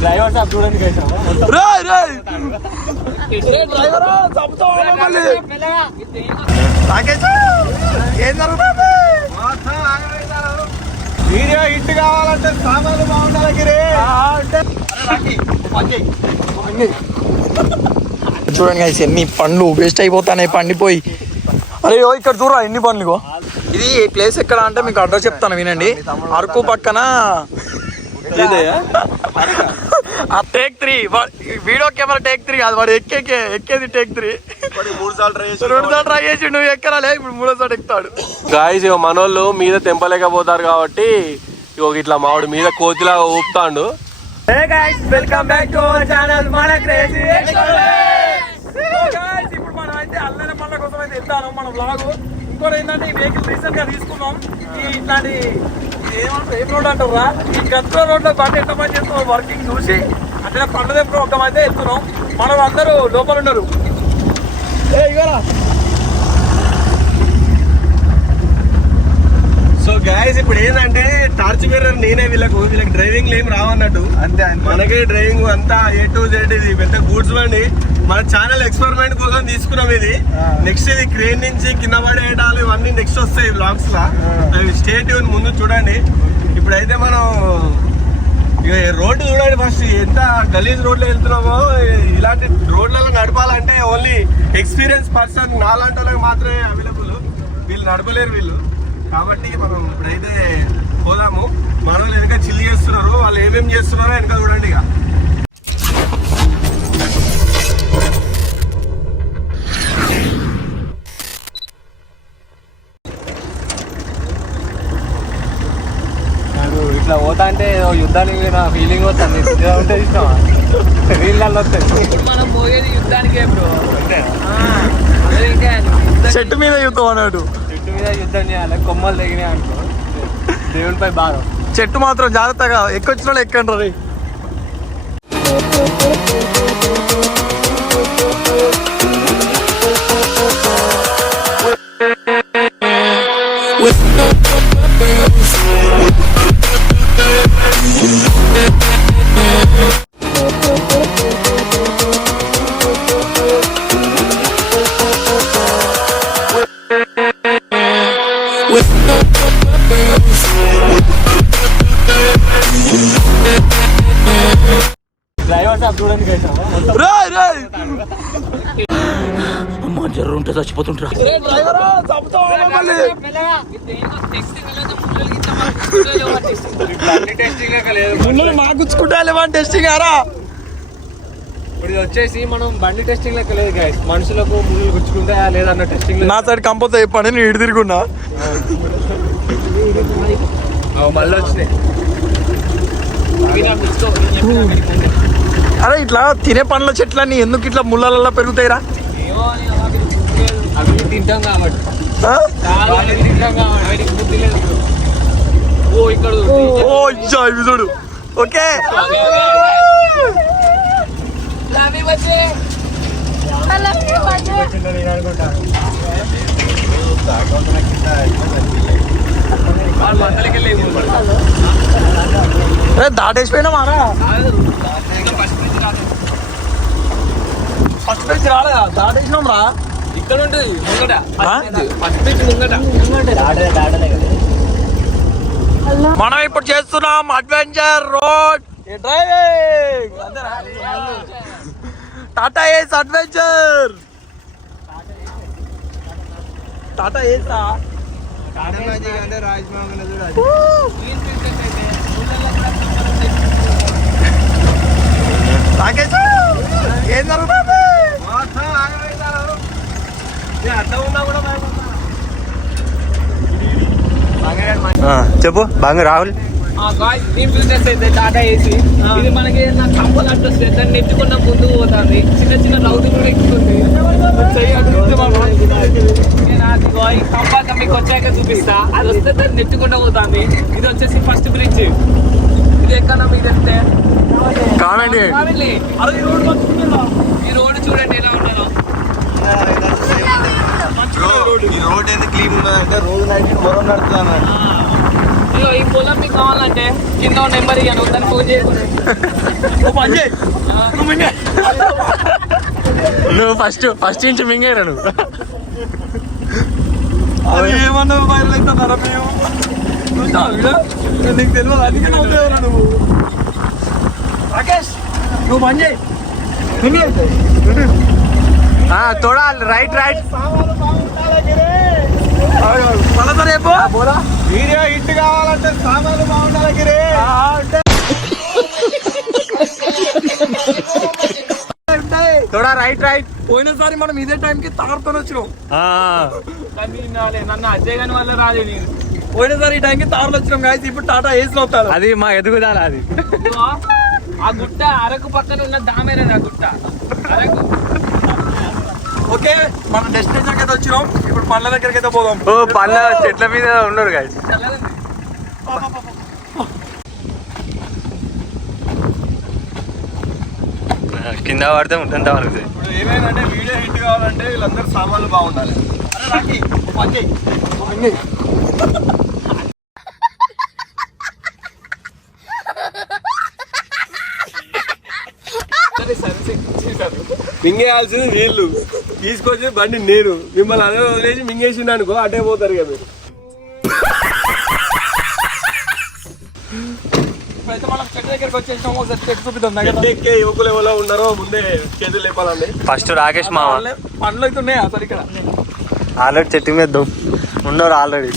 Driver సాబ్ చూడండి ఏం జరుగుతుంది వీడియో హిట్ కావాలంటే సామాన్లు బాగుండాలి చూడండి guys, ఎన్ని పండ్లు వేస్ట్ అయిపోతాయి పండిపోయి. అరే ఇక్కడ చూడరా ఎన్ని పండ్లు. ఇది ప్లేస్ ఎక్కడ అంటే మీకు అడ్రస్ చెప్తాను వినండి. అరకు పక్కన టేక్ 3 వీడియో కెమెరా టేక్ 3 కాదు, వాడు ఎక్కేది టేక్ 3. 2 సార్లు ట్రై చేసి నువ్వు ఎక్కరాలే, ఇప్పుడు 3వ సారి ఎక్కుతాడు. గాయస్ మనోళ్ళు మీద తెంపలేకపోతారు కాబట్టి ఇట్లా మామిడి మీద కోతిలా ఊపుతాండు. Welcome back to our channel మన క్రేజీ ఎక్స్‌ప్లోరర్స్. ఇప్పుడు మనం అయితే అల్లరి పండ్ల కోసం అయితే వెళ్తాను మన వ్లాగ్. ఇంకోటి ఏంటంటే ఈ వెహికల్ రీసెంట్ గా తీసుకున్నాం. ఇట్లాంటి ఏమంటారు ఏం రోడ్ అంటారా, ఈ గద్ద రోడ్ లో బండి ఎంత మంది చేస్తున్నాం వర్కింగ్ చూసి అంటే పండ్ల దగ్గర ఒక అయితే వెళ్తున్నాం. మనం అందరూ లోపల ఉన్నారు. సో గాయస్ ఇప్పుడు ఏంటంటే టార్చ్ బేరర్ నేనే, వీళ్ళకి డ్రైవింగ్ ఏం రావన్నట్టు. అంతే మనకే డ్రైవింగ్ అంతా A to Z. ఇది పెద్ద గూడ్స్ బండి, మన ఛానల్ ఎక్స్పెరిమెంట్ కోసం తీసుకున్నాం ఇది. నెక్స్ట్ ఇది క్రేన్ నుంచి కింద పడేయడాలు ఇవన్నీ నెక్స్ట్ వస్తాయి బ్లాగ్స్ లా. అవి స్టే ట్యూన్ ముందు చూడండి. ఇప్పుడైతే మనం ఇక రోడ్డు చూడండి ఫస్ట్, ఎంత గలీజ్ రోడ్లో వెళ్తున్నామో. ఇలాంటి రోడ్లలో నడపాలంటే ఓన్లీ ఎక్స్పీరియన్స్ పర్సన్ నాలాంటి వాళ్ళకి మాత్రమే అవైలబుల్, వీళ్ళు నడపలేరు వీళ్ళు. కాబట్టి మనం ఇప్పుడైతే పోదాము. మన వాళ్ళు వెనక చిల్లి చేస్తున్నారు, వాళ్ళు ఏమేమి చేస్తున్నారో వెనక చూడండి. ఇక ఇట్లా పోతా అంటే యుద్ధానికి నా ఫీలింగ్ వస్తుంది. ఉంటే ఇష్టమా వీళ్ళల్లో వస్తాయి. ఇప్పుడు మనం పోయేది యుద్ధానికే బ్రో. చెట్టు మీద యుద్ధం అన్నాడు. చెట్టు మీద యుద్ధం చేయాలి, కొమ్మలు తెగినాయి అనుకో దేవునిపై బాధ. చెట్టు మాత్రం జాగ్రత్తగా ఎక్కొచ్చిన వాళ్ళు ఎక్కండి రీ. డ్రైవర్ సాబ్ చూడండి జర్రు ఉంటే చచ్చిపోతుంటారా. మాకు గుచ్చుకుంటా టెస్టింగ్ ఆరా. ఇప్పుడు ఇది వచ్చేసి మనం బండి టెస్టింగ్ లెక్క లేదు గైస్, మనుషులకు ముళ్ళు గుచ్చుకుంటాయా లేదన్న టెస్టింగ్. నా సైడ్ కంపోతే చెప్పండి, నేను ఇటు తిరుగున్నా. మళ్ళీ వచ్చినాయి. అరే ఇట్లా తినే పండ్ల చెట్లన్నీ ఎందుకు ఇట్లా ముళ్ళల్లో పెరుగుతాయిరా? అవి తింటాం కాబట్టి చూడు. ఓకే దాటేసిపోయినా మారా. ఫస్ట్ పేజ్ రాలేదా? దాటేసినాం రా. ఇక్కడ ఉంటుంది ముంగట, ఫస్ట్ పేజ్ ముంగట. మనం ఇప్పుడు చేస్తున్నాం అడ్వెంచర్ రోడ్ డ్రైవింగ్. టాటా ఏస్ అడ్వెంచర్. టాటా ఏస్ రా. ఏం జరుగుతుంది? చెప్పు బాగా రాహుల్. టాటా ఏసీ ఇది మనకి కంపలు అట్టు వస్తుంది, దాన్ని నెట్టుకున్న ముందుకు పోతుంది. చిన్న చిన్న రౌతులు కూడా ఎక్కుతుంది. కంపా మీకు వచ్చాక చూపిస్తా, అది వస్తే దాన్ని నెట్టుకుంటూ పోతుంది. ఇది వచ్చేసి ఫస్ట్ బ్రిడ్జ్. ఇది ఎక్కడ మీకు తెలిస్తే ఈ రోడ్డు చూడండి ఎలా ఉన్నదో. ఈ రోడ్ ఎందుకు క్లీన్ ఉన్నదంటే రోజు నైట్ మొరం నడుతుంది అన్నాడు. ఈ పొలం మీకు కావాలంటే కింద నెంబర్ ఇయ్యాను దాన్ని ఫోన్ చేయకుండా నువ్వు ఫస్ట్ ఇంచు మింగేరా నువ్వు. అది ఏమన్నా వైరల్ అవుతున్నారా మేము నీకు తెలియదు అందుకే నవ్వుతావురా నువ్వు. రాకేష్ నువ్వు పని చేయి తోడా రైట్ రేపు వీడియో హిట్ కావాలంటే సామాన్లు బాగుండాలి గిరి. తోడా రైట్ పోయినసారి మనం ఇదే టైంకి తాడుతో వచ్చినాం. నన్ను అజయ్ గాని వల్ల రాలేదు నేను. పోయినసారి ఈ టైంకి తాడులు వచ్చినాం గాయస్. ఇప్పుడు టాటా ఏస్ లో వస్తారు. అది మా ఎదుగుదల. అది ఆ గుట్ట అరకు పక్కన ఉన్న దామేరా నా గుట్ట అరకు. ఓకే మన డెస్టినేషన్ అయితే వచ్చినాం. ఇప్పుడు పండ్ల దగ్గరికి అయితే పోదాం. పండ్ల చెట్ల మీద ఉన్నారు గాయస్. కింద పడితే ఉంటుంటా వరకు. ఇప్పుడు ఏమైందంటే వీడియో హిట్ కావాలంటే వీళ్ళందరూ సామాన్లు బాగుండాలి. మింగేయాల్సింది వీళ్ళు, తీసుకొచ్చి బండి నేను. మిమ్మల్ని అదే వదిలేసి మింగేసిండు అనుకో అటే పోతారు కదా మీరు. అయితే మనం చెట్టు దగ్గరికి వచ్చేసాం. ఒకసారి చెట్టు చూపిద్దాం. ఎక్కే యువకులు ఎవరో ఉన్నారో ముందే చేతులు లేపాలండి. ఫస్ట్ రాకేష్ మామ పండ్లు అయితే ఉన్నాయి అసలు ఇక్కడ ఆల్రెడీ చెట్టు మీద ఉన్నారు. ఆల్రెడీ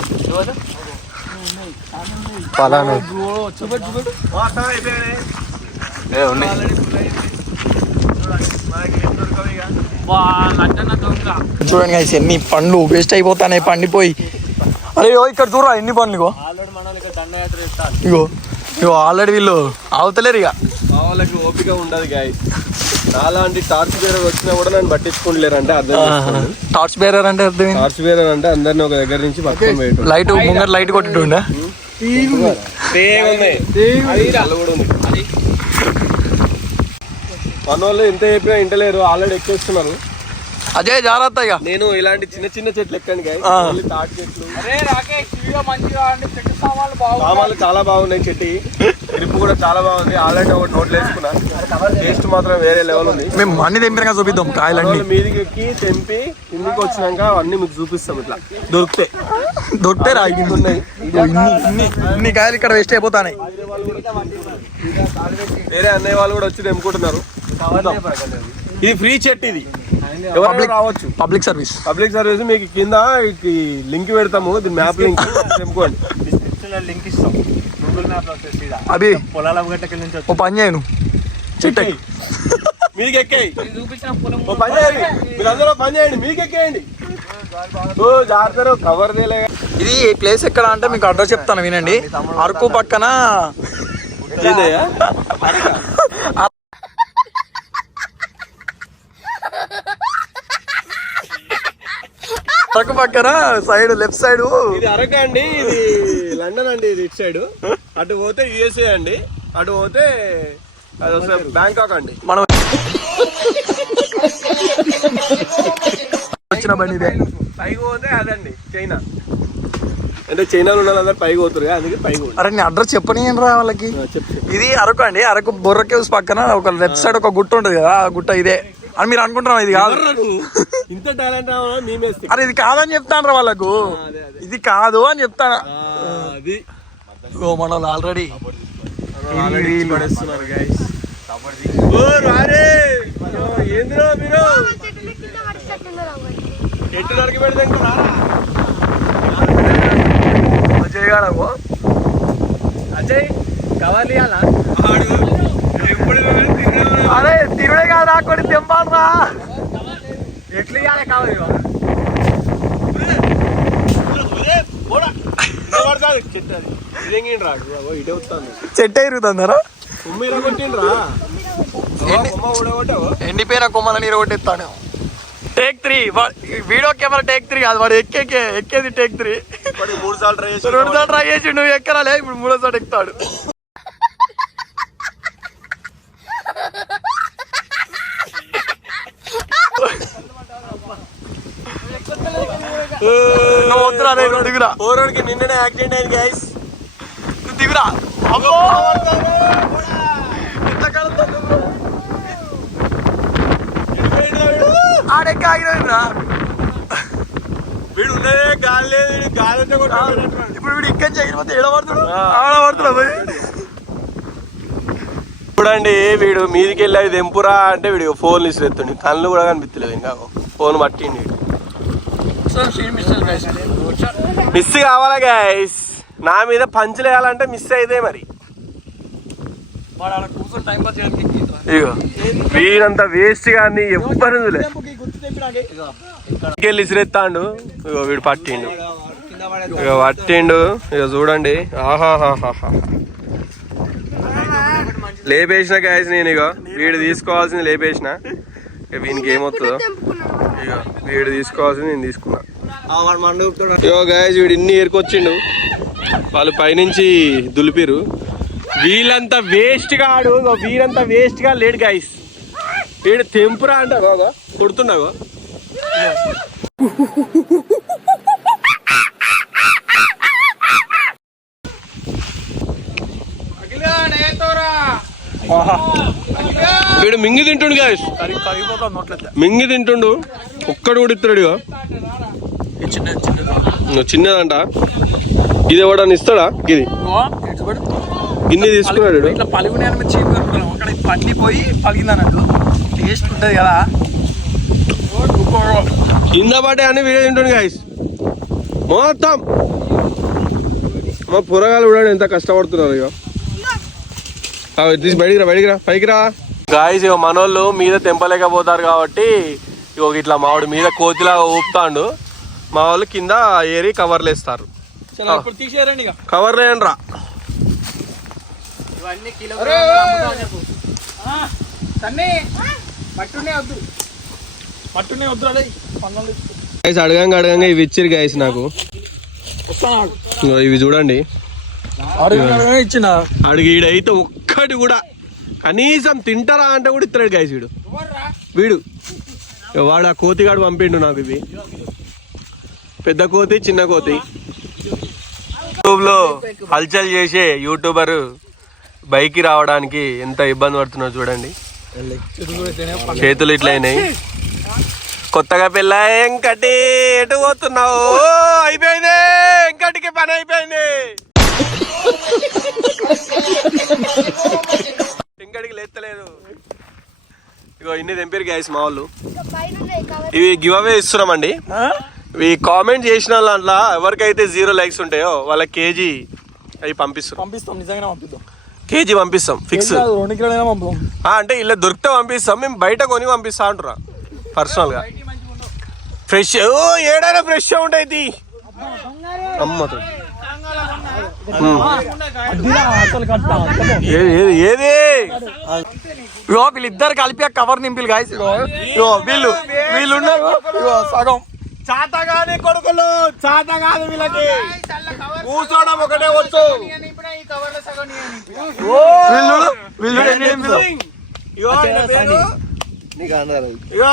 పలానా చూడండి guys, ఎన్ని పండ్లు వేస్ట్ అయిపోతాయి పండిపోయి. అరే ఇక్కడ చూడరా ఎన్ని పండ్లు. ఇగో ఆల్రెడీ వీళ్ళు అవుతలేరు. ఇక వాళ్ళకి ఓపిక ఉండదు గాయస్. అలాంటి టార్చ్ బేరర్ వచ్చినా కూడా నన్ను పట్టించుకుంటలేరు అంటే అర్థం. టార్చ్ బేరర్ అంటే అర్థం. టార్చ్ బేరర్ అంటే అందరిని ఒక దగ్గర నుంచి పట్టుకొని పోయేటోడు. Light Mungara light కొట్టిండే. మనోళ్ళు ఎంత చెప్పినా ఇంటలేరు. ఆల్రెడీ ఎక్కేస్తున్నారు. అదే జాగ్రత్త. ఇక నేను ఇలాంటి చిన్న చిన్న చెట్లు ఎక్కండి గాయస్. తాటి చెట్లు సామాన్లు చాలా బాగున్నాయి. చెట్టు గ్రిప్ కూడా చాలా బాగుంది. ఆల్రెడీ ఒకటి నోట్లు వేసుకున్నా. టేస్ట్ మాత్రం వేరే లెవెల్ ఉంది. మేము అన్ని తెంపినాక చూపిద్దాం. కాయలన్నీ మీదికి ఎక్కి తెంపి ఇంటికి వచ్చినాక అన్ని మీకు చూపిస్తాం. ఇట్లా దొరికితే ఉన్నాయి. ఇన్ని కాయలు ఇక్కడ వేస్ట్ అయిపోతాయి. వేరే అన్నయ్య వాళ్ళు కూడా వచ్చి తెంపుకుంటున్నారు. ఇది ఫ్రీ చెట్టు. ఇది ఎవరు రావచ్చు. పబ్లిక్ సర్వీస్ మీకు కింద లింక్ పెడతాము. దీని మ్యాప్ లింక్ తెంపుకోండి. లింక్ ఇస్తాం. గూగుల్ మ్యాప్ లో అది పొలాల గట్టకి నుంచి ఓ పని చేయను. చెట్టు మీదికి ఎక్కాయి. పని చేయండి. మీరందరూ పని చేయండి. మీదికి ఎక్కేయండి. జాగ్రత్త కవర్ చేయలే. ఇది ప్లేస్ ఎక్కడ అంటే మీకు అడ్రస్ చెప్తాను వినండి. అరకు పక్కన అరకు పక్కన సైడ్ లెఫ్ట్ సైడ్ ఇది అరకు అండి. ఇది లండన్ అండి. ఇది ఇటు సైడ్. అటు పోతే యుఎస్ఏ అండి. అటు పోతే బ్యాంకాక్ అండి. మనం వచ్చిన బండి ఇదే. పైకి పోతే అదండి చైనా. అంటే చైనాలో ఉన్న వాళ్ళందరూ పైకి పోతారు. అందుకే పైకి. అరే నీ అడ్రస్ చెప్పనీయండి రా వాళ్ళకి. ఇది అరకు అండి. అరకు బొర్ర కేవ్స్ పక్కన ఒక లెఫ్ట్ సైడ్ ఒక గుట్ట ఉంటుంది కదా. ఆ గుట్ట ఇదే అని మీరు అనుకుంటున్నాం. ఇది కాదు. ఇంత టాలెంట్. అరే ఇది కాదని చెప్తాను రా వాళ్ళకు. ఇది కాదు అని చెప్తాను. మన ఆల్రెడీ పడేస్తున్నారు గైస్. ఏంద్రో మీరు ఎట్టు నరికి పెడితే అజయ్ గారు. అజయ్ కావాలి అరే తిరుడే కాదా కొన్ని తెంపాలరా. ఎట్లు ఇవ్వాలి కావాలి. చెట్టు ఎరుగుతుందరా. ఎండిపోయిన కొమ్మలని ఇరగొట్టేస్తాను. టేక్ 3 వీడియో కెమెరా టేక్ 3 కాదు. వాడు ఎక్కేది టేక్ 3. 3 సార్లు ట్రై చేసి నువ్వు ఎక్కరాలే. ఇప్పుడు 3వ సారి ఎక్కుతాడు. నిన్ననే యాక్సిడెంట్ అయింది గైస్. దిగురా అబ్బో ఎంత కలుతుంది బ్రో ఆడెక్క ఆగిరా వీడు ఉన్నదే గాలి లేదు గాలి ఇప్పుడు వీడు ఇక్కడ చేయకపోతే ఏడబడుతుడు ఆడబడుతున్నా చూడండి వీడు మీదికి వెళ్ళి అది తెంపురా అంటే వీడు ఫోన్ ఇస్తుతుంది కళ్ళు కూడా కనిపించలేదు ఇంకా ఫోన్ పట్టిండి మిస్ కావాలా గైస్ నా మీద పంచులు వేయాలంటే మిస్ అయితే మరి ఇగో వీడంతా వేస్ట్ కానీ ఎవ్వరు వెళ్ళి ఇసిరెత్తాండు ఇగో వీడు పట్టిండు ఇక పట్టిండు ఇక చూడండి ఆహాహాహా లేపేసిన గాయస్ నేను ఇక వీడు తీసుకోవాల్సింది లేపేసిన ఇక వీనికి ఏమవుతుందో ఇక వీడు తీసుకోవాల్సింది నేను తీసుకున్నా ఇగో గాయస్ వీడు ఇన్ని ఏరుకొచ్చిండు వాళ్ళు పైనుంచి దులిపిరు వీళ్ళంతా వేస్ట్ కాడు వీరంతా వేస్ట్ గా లేడు గాయస్ వీడు తెంపురా అంట కొడుతున్నావు వీడు మింగి తింటుండు గాయస్ మింగి తింటుండు ఒక్కడు కూడా ఇస్తాడు చిన్నదంట ఇది ఎవడని ఇస్తాడా ఇది ఇన్ని తీసుకున్నాడు ఇట్లా పలుగునే అక్కడ పండిపోయి పలిగిందన్నట్టు టేస్ట్ ఉంటుంది కదా కింద పడే అని వీడే తింటుండు గాయస్ మొత్తం మా పురగాలు కూడా ఎంత కష్టపడుతున్నారు ఇక తీసి బయటికి రా పైకి రా గాయస్ ఇక మనోళ్ళు మీద తెంపలేకపోతారు కాబట్టి ఇక ఇట్లా మామిడి మీద కోతిలా ఊపుతాండు మా వాళ్ళు కింద ఏరి కవర్లు వేస్తారు కవర్లు వేయండి రా గైస్ అడగంగా ఇవి ఇచ్చిరు గైస్ నాకు ఇవి చూడండి ఇచ్చిన అడిగి ఈడైతే ఒక్కటి కూడా కనీసం తింటారా అంటే కూడా ఇస్తాడు గైస్ వీడు వాడు ఆ కోతిగాడు పంపిండు నాకు ఇవి పెద్ద కోతి చిన్న కోతి యూట్యూబ్ లో హల్చల్ చేసే యూట్యూబర్ బైక్ రావడానికి ఎంత ఇబ్బంది పడుతున్నావు చూడండి చేతులు ఇట్లయినాయి కొత్తగా పెళ్ళ ఎంకటి ఎటు పోతున్నావు అయిపోయింది ఎంకటికి పని అయిపోయింది ఇంకడికి లేస్తలేదు ఇగో ఇన్ని తెంపారు గైస్ మా వాళ్ళు ఇవి గివ్ అవే ఇస్తున్నామండి ఇవి కామెంట్ చేసిన దాంట్లో ఎవరికైతే 0 లైక్స్ ఉంటాయో వాళ్ళ కేజీ అవి పంపిస్తాం నిజంగానే పంపిద్దాం కేజీ పంపిస్తాం ఫిక్స్ 2 కిలోలైనా పంపుదాం అంటే ఇలా దొరికితే పంపిస్తాం మేము బయట కొని పంపిస్తా అంటున్నా పర్సనల్ గా ఫ్రెష్ ఏడైనా ఫ్రెష్ ఉంటాయి అమ్మతో ఏది వీళ్ళిద్దరు కలిపి కవర్ నింపిలు గాయస్ వీళ్ళు ఉన్నారు సగం చాతగాని కొడుకులు చాత కాదు వీళ్ళకి కూర్చోవడం ఒకటే వచ్చు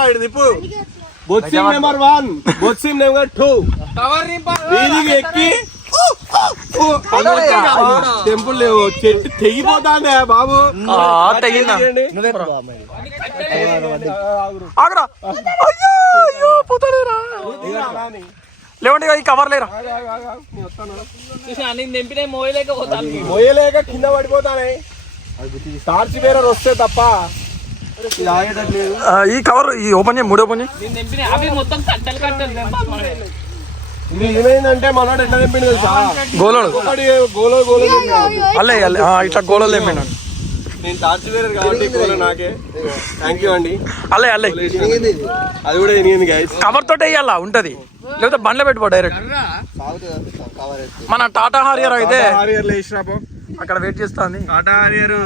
వీళ్ళు దిప్పు బొత్సిమ్ నెంబర్ 1 బొత్సిమ్ నెంబర్ 2 వీధికి ఎక్కి టెంపుల్ లేవు చెట్టు తెగిపోతానే బాబు లేవండి ఈ కవర్ లేరా మోయలేక కింద పడిపోతానే టార్చ్ బేరర్ వస్తే తప్ప ఈ కవర్ ఈ ఓపెన్ చేయి 3 ఓపెన్ ఇది ఏమైందంటే మనోడు ఎట్లా తెంపిండు తెలుసా గోలో అల్లే ఇట్లా గోళలు తెంపిండు నేను టార్చ్ బేరర్ కాబట్టి గోలో నాకే థ్యాంక్ యూ అండి అల్లే అది కూడా ఎనిగింది గైస్ కవర్ తోటే వేయాలా ఉంటది లేకపోతే బండ్లో పెట్టుకో డైరెక్ట్ మన టాటా హారియర్ అయితే అక్కడ వెయిట్ చేస్తాంది టాటా హారియర్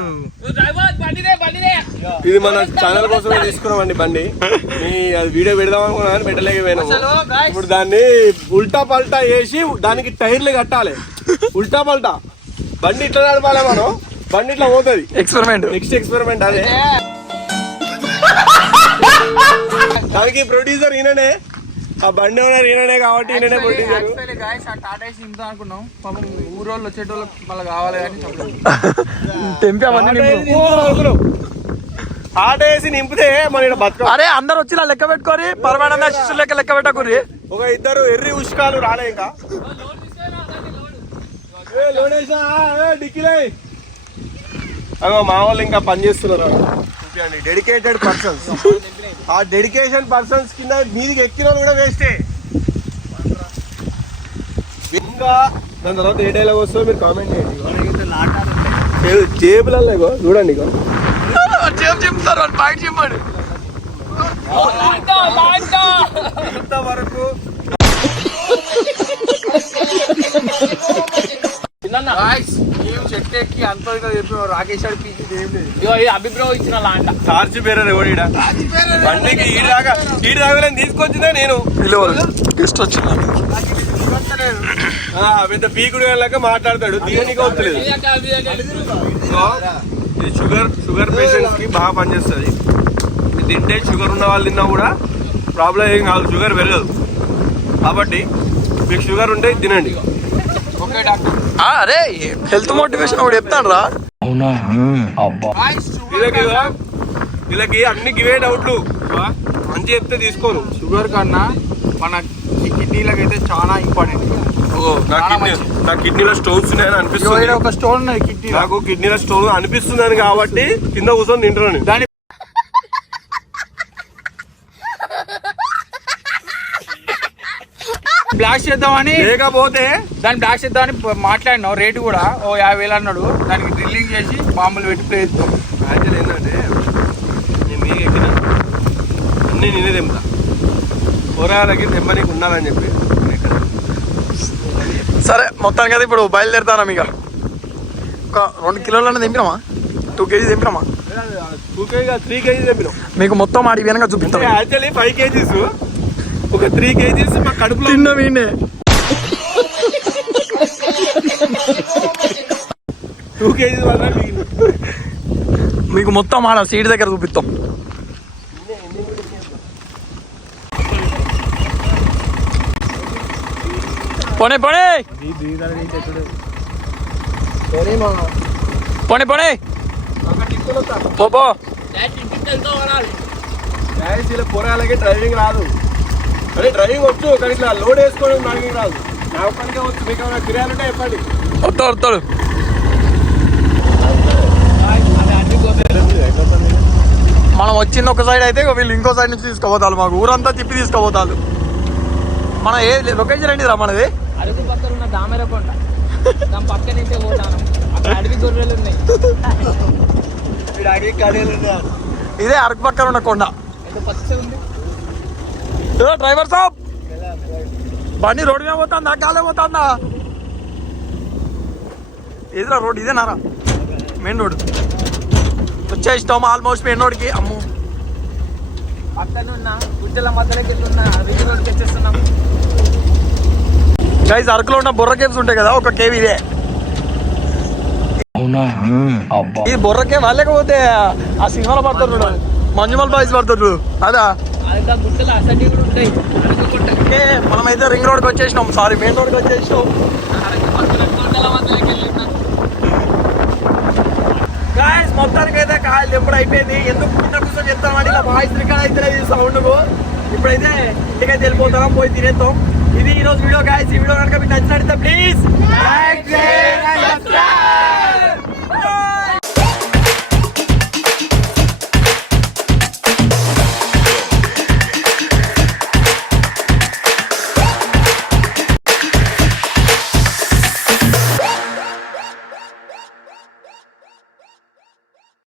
ఇది మన ఛానల్ కోసమే తీసుకున్నామండి బండి అది వీడియో పెడదాం అనుకున్నా పెట్టలేకపోయినాము ఇప్పుడు దాన్ని ఉల్టా పల్టా వేసి దానికి టైర్లు కట్టాలి ఉల్టా పల్టా బండి ఇట్లా నడపాలి మనం బండి ఇట్లా పోతుంది ఎక్స్పెరిమెంట్ నెక్స్ట్ ఎక్స్పెరిమెంట్ అదే దానికి ప్రొడ్యూసర్ ఈయననే ఆ బండి ఓనర్ ఈయననే కాబట్టి ఈయననే ప్రొడ్యూసర్ గాయస్ ఆ టాటా ఏసీ నింపుదాం అనుకున్నాం. పాపం ఊరోళ్ళు వచ్చేటోళ్ళు మళ్ళీ కావాలి కానీ తెంపి అవన్నీ నింపు. ఆట వేసి నింపితే మన ఈడ బతుక. అరే అందరు వచ్చి ఇలా లెక్క పెట్టుకోరి, పరమానంద శిష్యులు లెక్క పెట్టకూరి. ఒక ఇద్దరు ఎర్రి ఉష్కాలు రాలే ఇంకా. డిక్కిలే అగో మా వాళ్ళు ఇంకా పని చేస్తున్నారు. Dedicated persons. ఆ డెడికేషన్ పర్సన్స్ కింద మీదికి ఎక్కిన వాళ్ళు కూడా వేస్టే. ఇంకా దాని తర్వాత ఏ డైలాగ్ వస్తుందో మీరు కామెంట్ చేయండి. జేబులలో చూడండి ఇక చెప్తారు పాయింట్ చెప్పండి. ఇంతవరకు చెట్టు ఎక్కి అంత చెప్పి రాకేష్ అడిపి అభిప్రాయం ఇచ్చిన లాంట చార్జ్ పేరు ఎవడ బండికి ఈడు దాకా తీసుకొచ్చిందే నేను. గెస్ట్ వచ్చిన పెద్ద పీకుడు వెళ్ళాక మాట్లాడతాడు. దీనికి వస్తలేదు. ఇది షుగర్ పేషెంట్స్ కి బాగా పనిచేస్తుంది. ఇది తింటే షుగర్ ఉన్న వాళ్ళు తిన్నా కూడా ప్రాబ్లం ఏం కాదు, షుగర్ పెరగదు. కాబట్టి మీకు షుగర్ ఉంటే తినండి. Okay doctor. అరే హెల్త్ మోటివేషన్ ఒకటి చెప్తాడు రా. వీళ్ళకి అన్ని గివే డౌట్లు మంచి చెప్తే తీసుకోరు. షుగర్ కన్నా మన కిడ్నీలకు అయితే చాలా ఇంపార్టెంట్. నా కిడ్నీలో స్టోన్స్ ఉన్నాయని అనిపిస్తుంది. ఒక స్టోన్ ఉన్నది కిడ్నీ, నాకు కిడ్నీలో స్టోన్ అనిపిస్తుందని కాబట్టి కింద కూర్చొని తింటున్నాను. దాని బ్లాక్ చేద్దామని, లేకపోతే దాన్ని బ్లాక్ చేద్దామని మాట్లాడినావు. రేటు కూడా ఓ 50,000 అన్నాడు. దానికి డ్రిల్లింగ్ చేసి బాంబులు పెట్టి ప్లే చేస్తాం. యాక్చువల్ ఏంటంటే నేను మీకు ఎక్కిన అన్నీ నేనే తెంపుతా. కూరగాయలకి తెంపనీకి ఉండాలని చెప్పి. సరే మొత్తానికి అయితే ఇప్పుడు బయలుదేరుతారా? మీకు ఒక 2 కిలోలన్నా తెంపినామా? 2 kg తెంపినామా? 2 kg 3 kg తెంపినాం. మీకు మొత్తం ఆడి వెనక చూపిస్తాం. యాక్చువల్లీ 5 kgs ఒక 3 kgs మా కడుపులో తిన్న వీణే 2 kgs వల్ల మీకు మొత్తం ఆడ సీట్ దగ్గర చూపిస్తాం. పోనీ పోనీ పోనీ పోనీ పో. కూరగాయలకి డ్రైవింగ్ రాదు. అదే డ్రైవింగ్ వచ్చు, కానీ ఇట్లా లోడ్ వేసుకోవడం డ్రైవింగ్ రాదు. నా ఒక్కడికే వచ్చు. మీకు ఏమైనా కిరాయాలంటే చెప్పండి. వస్తాడు. మనం వచ్చింది ఒక సైడ్ అయితే వీళ్ళు ఇంకో సైడ్ నుంచి తీసుకుపోతారు. మాకు ఊరంతా తిప్పి తీసుకుపోతారు. మన ఏ లొకేషన్ ఏంటి రా మనది? అరకు పక్కన ఉన్న దామెరకొండ. దాని పక్క నుంచే పోతాను. అక్కడ అడవి గొర్రెలు ఉన్నాయి. ఇదే అరకు పక్కన ఉన్న కొండ. పచ్చ ఉంది. డ్రైవర్ సాబ్ బండి రోడ్డు మీద పోతుందా కాలే పోతుందా? ఎదురా రోడ్ ఇదేనారా? మెయిన్ రోడ్ వచ్చేస్తాం ఆల్మోస్ట్ మెయిన్ రోడ్కి. అమ్ము పక్కన ఉన్న గుడ్డల మధ్యలోకి వెళ్ళున్న అడవి రోడ్కి వచ్చేస్తున్నాం. గైస్ అరకులో ఉన్న బొర్ర కేవ్స్ ఉంటాయి కదా, ఒక కేవ్ ఇదే. ఇది బొర్ర కేవ్ లేకపోతే ఆ సినిమాలో పడుతుండ్రు మంజుమల్ బాయ్స్ పడుతుండ్రు అదా? గుడ్డలు అసలు కూడా ఉంటాయి. మనమైతే రింగ్ రోడ్కి వచ్చేసినాం. సారీ మెయిన్ రోడ్కి వచ్చేసినాం. గాయస్ మొత్తానికి అయితే కాయలు ఎప్పుడు అయిపోయింది. ఎందుకు కింద కూర్చొని చెప్తామంటే ఇలా వాయిస్ రికార్డ్ అయితే సౌండ్. ఇప్పుడైతే ఇంటికైతే వెళ్ళిపోతాం, పోయి తినేస్తాం. ఇది ఈరోజు వీడియో గాయస్. ఈ వీడియో కనుక మీకు నచ్చినట్లయితే please like, share and subscribe.